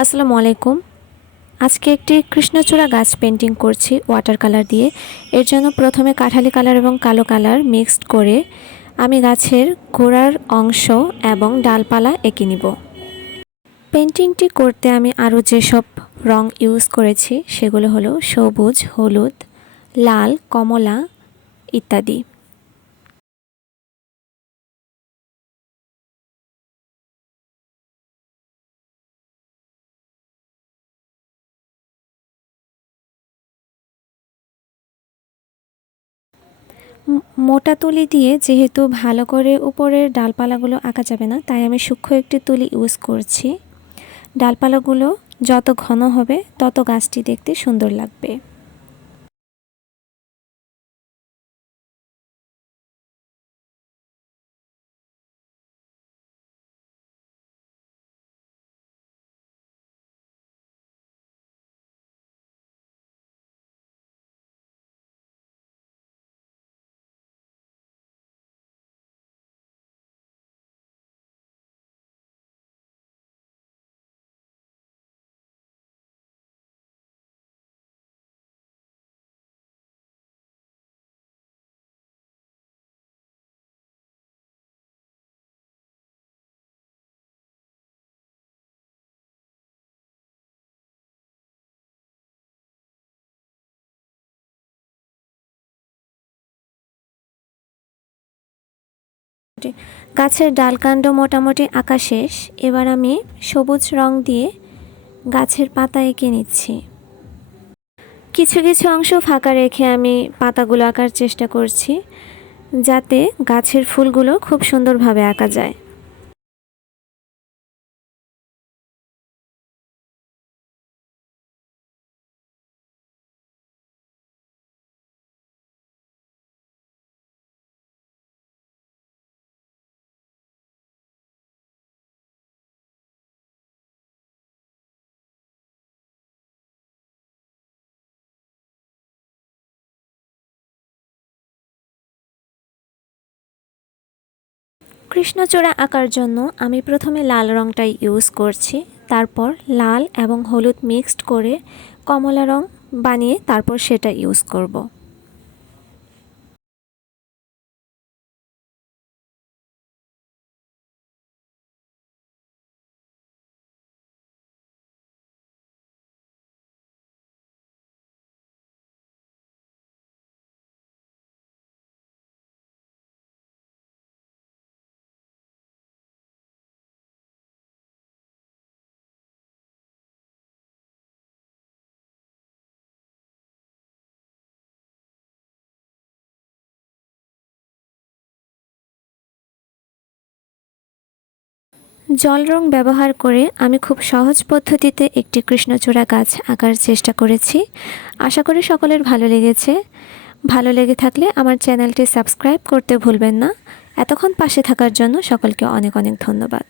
আসসালামু আলাইকুম। আজকে একটি কৃষ্ণচূড়া গাছ পেন্টিং করছি ওয়াটার কালার দিয়ে। এর জন্য প্রথমে কাঠালি কালার এবং কালো কালার মিক্সড করে আমি গাছের গোড়ার অংশ এবং ডালপালা এঁকে নিব। পেন্টিংটি করতে আমি আরও যেসব রং ইউজ করেছি সেগুলো হলো সবুজ, হলুদ, লাল, কমলা ইত্যাদি। মোটা তুলি দিয়ে যেহেতু ভালো করে উপরের ডালপালাগুলো আঁকা যাবে না, তাই আমি সূক্ষ্ম একটি তুলি ইউজ করছি। ডালপালাগুলো যত ঘন হবে তত গাছটি দেখতে সুন্দর লাগবে। গাছের ডালকাণ্ড মোটামুটি আঁকা শেষ। এবার আমি সবুজ রং দিয়ে গাছের পাতা এঁকে নিচ্ছি। কিছু কিছু অংশ ফাঁকা রেখে আমি পাতাগুলো আঁকার চেষ্টা করছি, যাতে গাছের ফুলগুলো খুব সুন্দরভাবে আঁকা যায়। কৃষ্ণচূড়া আঁকার জন্য আমি প্রথমে লাল রংটাই ইউজ করছি, তারপর লাল এবং হলুদ মিক্সড করে কমলা রং বানিয়ে তারপর সেটা ইউজ করব। জল রং ব্যবহার করে আমি খুব সহজ পদ্ধতিতে একটি কৃষ্ণচূড়া গাছ আঁকার চেষ্টা করেছি। আশা করি সকলের ভালো লেগেছে। ভালো লেগে থাকলে আমার চ্যানেলটি সাবস্ক্রাইব করতে ভুলবেন না। এতক্ষণ পাশে থাকার জন্য সকলকে অনেক অনেক ধন্যবাদ।